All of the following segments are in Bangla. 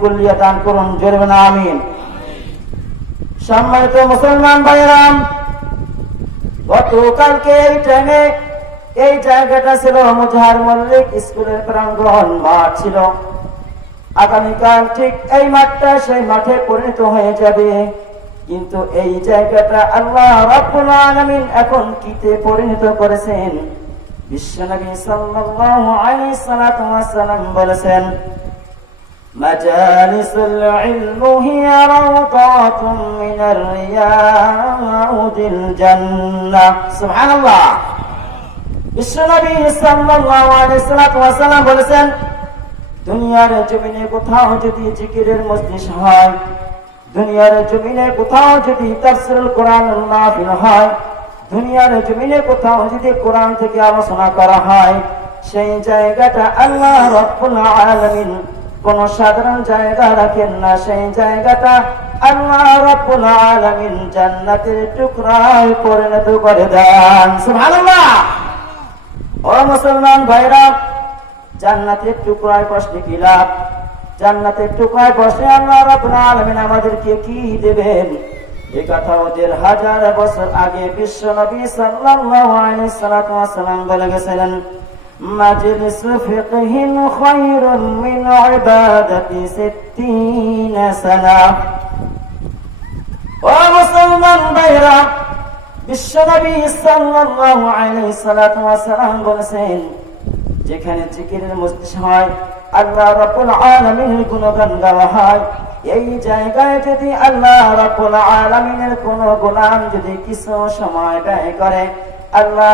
কুল্লিয়া দান করুন জোরবে আমিন। সম্মানিত মুসলমান ভাইরাম গতকালকে এই টাইমে এই জায়গাটা ছিল মুজাহার মল্লিক স্কুলের প্রাঙ্গণ, মাঠ ছিল। আগামীকাল ঠিক এই মাঠটা সেই মাঠে পরিণত হয়ে যাবে। কিন্তু এই জায়গাটা আল্লাহ রাব্বুল আলামিন এখন কিতে পরিণত করেছেন? বিশ্বনবী সাল্লাল্লাহু আলাইহি ওয়াসাল্লাম বলেছেন مجالس العلم هي روضات من الرياض الجنة سبحان الله বিশ্বনবী সাল্লাল্লাহু আলাইহি সাল্লাতু ওয়াসাল্লাম বলেছেন দুনিয়ার জমিনে কোথাও যদি জিকিরের মজলিস হয় দুনিয়ার জমিনে কোথাও যদি তাফসীরুল কোরআন মাহফিল হয় দুনিয়ার জমিনে কোথাও যদি কোরআন থেকে আলোচনা করা হয় সেই জায়গাটা আল্লাহ রাব্বুল আলামিন কোন সাধারণ জায়গা রাখেন না, সেই জায়গাটা আল্লাহ রাব্বুল আলামিন জান্নাতের টুকরায় পরিণত করে দেন। সুবহানাল্লাহ! ও মুসলমান ভাইরা, জান্নাতের টুকরায় বসলে কি লাভ? জান্নাতের টুকরায় বসে আল্লাহ রাব্বুল আলামিন আমাদেরকে কি দেবেন? এই কথা ওদের হাজার বছর আগে বিশ্ব নবী সাল্লাল্লাহু আলাইহি সাল্লাম বলে গেছিলেন। مجلس فقه خير من عبادة ستين سنة ومسلمان بيرا বিশ্বনবী সাল্লাল্লাহু আলাইহি সাল্লাতু ওয়াসাল্লাম বলেছেন যেখানে জিকিরের মজলিস হয় আল্লাহ রাব্বুল আলামিনের গুণগান গাওয়া হয় এই জায়গায় যদি আল্লাহ রাব্বুল আলামিনের কোন গোলাম যদি কিছু সময় ব্যয় করে আল্লাহ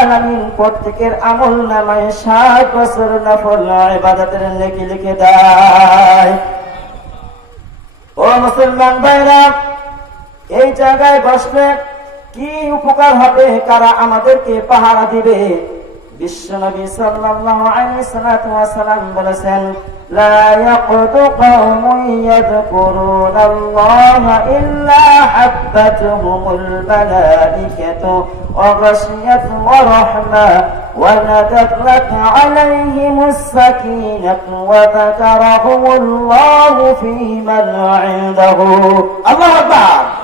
আলামিন প্রত্যেকের আমল নামায় বছর নফল ইবাদতের নেকি লিখে দেয়। ও মুসলমান ভাইরা, এই জায়গায় বসলে কি উপকার হবে কারা আমাদেরকে পাহারা দিবে? বিশ্বনবী সাল্লাল্লাহু আলাইহি ওয়াসাল্লাম বলেছেন লা ইয়াকুতু কওমুন ইয়াযকুরুনাল্লাহা ইল্লা হাব্বাতুহুমুল মালাইকাতু ওয়া ঘাশিয়াতুহুম রাহমা ওয়া নাযাlat আলাইহিmus সাকিনাতু ওয়া যাকারাহুমুল্লাহু ফী মান 'ইনদাহু আল্লাহু আকবার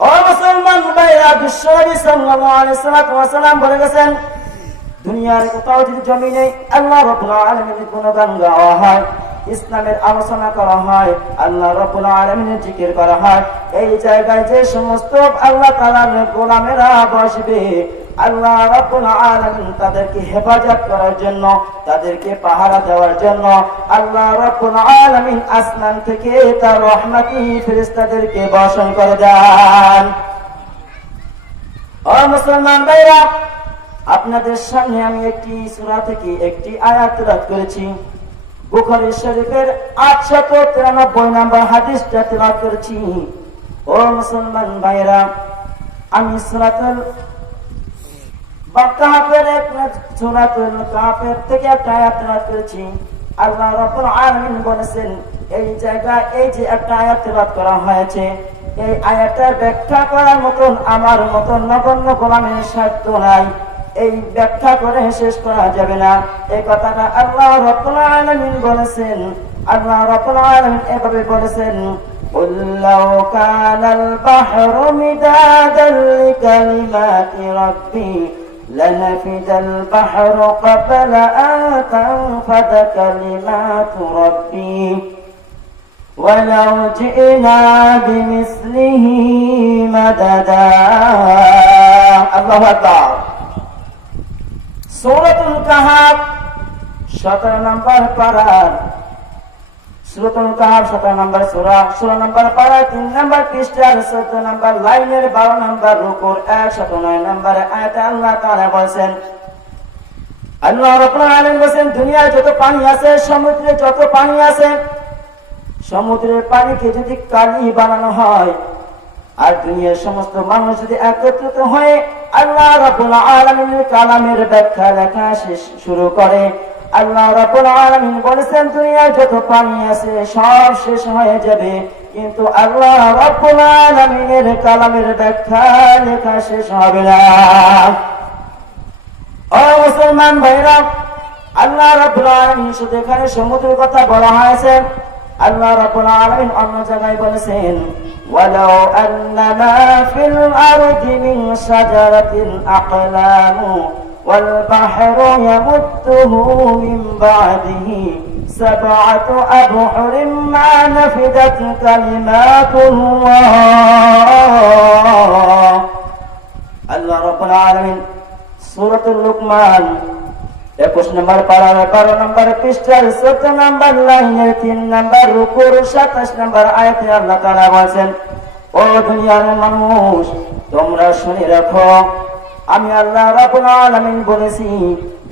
ও মুসলমান ভাইরা বিশ্বনবী সাল্লাল্লাহু আলাইহি ওয়াসাল্লাম বলে গেছেন দুনিয়ার কোথাও যদি জমিনে আল্লাহ রাব্বুল আলামিনের গুণগান গাওয়া হয়, ইসলামের আলোচনা করা হয়, আল্লাহ রাব্বুল আলামিনের জিকির করা হয়, এই জায়গায় যে সমস্ত আল্লাহ তাআলার গোলামেরা বসবে, আল্লাহ রাব্বুল আলামিন তাদেরকে হেফাজত করার জন্য, তাদেরকে পাহারা দেওয়ার জন্য, আল্লাহ রাব্বুল আলামিন আসমান থেকে তার রহমতি ফেরেশতাদেরকে বর্ষণ করে দেন। ও মুসলমান ভাইরা আপনাদের সামনে আমি একটি সূরা থেকে একটি আয়াত তেলাওয়াত করেছি। বুখারী শরীফের 893 নম্বর হাদিসটা তেলাওয়াত করেছি। ও মুসলমান ভাইরা আমি সূরাতুল কাহাফের এক সূরাতুল কাহাফের থেকে একটা আয়াত তেলাওয়াত করেছি। আল্লাহ রাব্বুল আলামিন বলেছেন, এই জায়গায় এই যে একটা আয়াত তেলাওয়াত করা হয়েছে, এই আয়াতের ব্যাখ্যা করার মতন আমার মতন নগণ্য গোলামের সাধ্য নাই। এই ব্যাখ্যা করে শেষ করা যাবে না এই কথাটা আল্লাহ রাব্বুল আলামিন বলেছেন আল্লাহ রাব্বুল আলামিন এভাবে বলেছেন قل لو كان البحر مدادا لكلمات ربي لنفد البحر قبل أن تنفد كلمات ربي ولو جئنا بمثله مددا الله أكبر সৌরতুল কাহাব সতেরো নম্বর পাড়ার দুনিয়ায় যত পানি আছে, সমুদ্রে যত পানি আছে, সমুদ্রের পানিকে যদি কালি বানানো হয়, আর দুনিয়ার সমস্ত মানুষ যদি একত্রিত হয়ে আল্লাহ আলামিনের কালামের ব্যাখ্যা লেখা শুরু করে। আল্লাহ আলামিন বলেছেন, দুনিয়ায় যত পানি আছে, সব শেষ হয়ে যাবে। কিন্তু আল্লাহ রাব্বুল আলামিনের কালামের ব্যাখ্যা লেখা শেষ হবে না। ও মুসলমান ভাইরা, আল্লাহ রাব্বুল আলামিন শুধু এখানে সমুদ্রের কথা বলা হয়েছে। আল্লাহ রাব্বুল আলামিন অন্য জায়গায় বলেছেন ولو أن ما في الأرض من شجرة أقلام والبحر يمده من بعده سبعة أبحر ما نفدت كلمات الله আল্লাহ রব্বুল আলামিন সূরাতুল লুকমান একুশ নম্বর পাড়ার বারো নম্বর পৃষ্ঠার চোদ্দ নম্বর লাইনের তিন নম্বর রুকুর সাতাশ নম্বর আয়াতে আল্লাহ তাআলা বলেন ও দুনিয়ার মানুষ, তোমরা শুনে রাখো, আমি আল্লাহ রাব্বুল আলামিন বলেছি,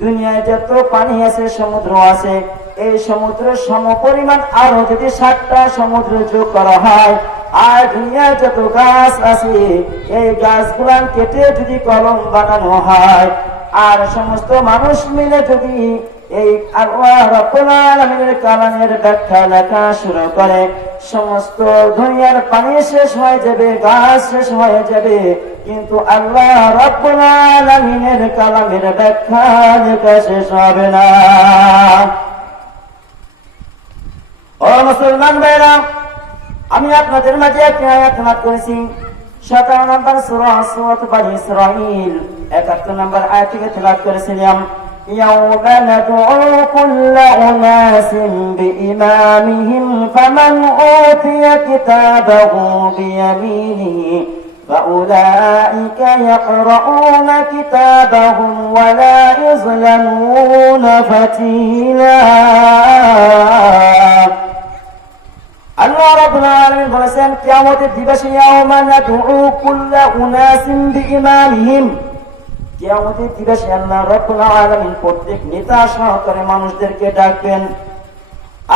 দুনিয়ায় যত পানি আছে, সমুদ্র আছে, এই সমুদ্রের সমপরিমাণ আরও যদি সাতটা সমুদ্র যোগ করা হয়, আর দুনিয়ায় যত গাছ আছে, এই গাছগুলান কেটে যদি কলম বানানো হয় আর সমস্ত মানুষ মিলে যদি এই আল্লাহ কালামের ব্যাখ্যা লেখা শুরু করে, সমস্ত দুনিয়ার পানি শেষ হয়ে যাবে, গাছ শেষ হয়ে যাবে, কিন্তু আল্লাহ রাব্বুল কালামের ব্যাখ্যা লেখা শেষ হবে না। ও মুসলমান ভাইরা, আমি আপনাদের মাঝে একটি আয়াত করেছি সতেরো নম্বর সুরা সুরত বানি ইসরাইল একাত্তর নম্বর আয়াত থেকে তেলাত করেছিলাম يوم ندعو كل أناس بإمامهم فمن أوتي كتابه بيمينه فأولئك يقرؤون كتابهم ولا يظلمون فتيلا আল্লাহ রাব্বুল আলামিন বলেছেন কিয়ামতের দিবসে ইয়াউমা নাদউ কুল্লা উনাসিন বিইমামিহিম কেয়ামতের দিবসে আল্লাহ রব্বুল আলামিন প্রত্যেক নেতা সহকারে মানুষদেরকে ডাকবেন।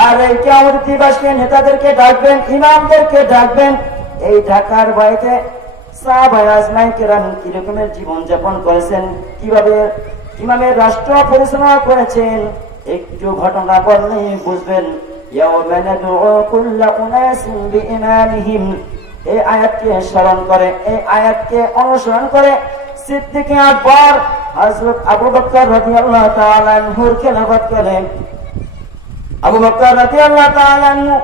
আর এই কেয়ামতের দিবসে নেতাদেরকে ডাকবেন, ইমামদেরকে ডাকবেন। এই ঢাকার আজমাই কেরাম কি রকমের করেছেন, কীভাবে কীভাবে রাষ্ট্র পরিচালনা করেছেন, একটু ঘটনা বললে বুঝবেন। এই আয়াতকে স্মরণ করে, এই আয়াতকে অনুসরণ করে সিদ্দিকে আকবর হযরত আবু বকর রাদিয়াল্লাহু তাআলা আনহুর খেলাফত করেন। আবু বকর রাদিয়াল্লাহু তাআলা আনহু,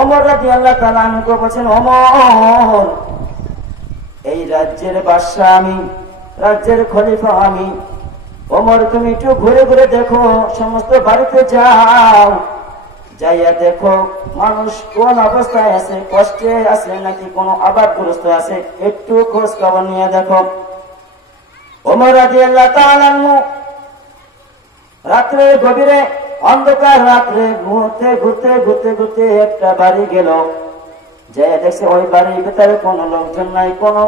ওমর রাদিয়াল্লাহু তাআলা আনহু বলেন ওমর, এই রাজ্যের বাদশা আমি, রাজ্যের খলিফা আমি। ওমর, তুমি একটু ঘুরে ঘুরে দেখো, সমস্ত বাড়িতে যাও। যাইয়া দেখো, মানুষ কোন অবস্থায় আছে, কষ্টে আছে নাকি কোন আবাদগ্রস্ত আছে, একটু খোঁজ খবর নিয়ে দেখো। ওমর রাদিয়াল্লাহু আল্লাহ রাত্রে গভীরে অন্ধকার রাত্রে ঘুরতে ঘুরতে ঘুরতে ঘুরতে একটা বাড়ি গেল। যে দেখছে ওই বাড়ির ভিতরে কোনো লোকজন নাই, কোনো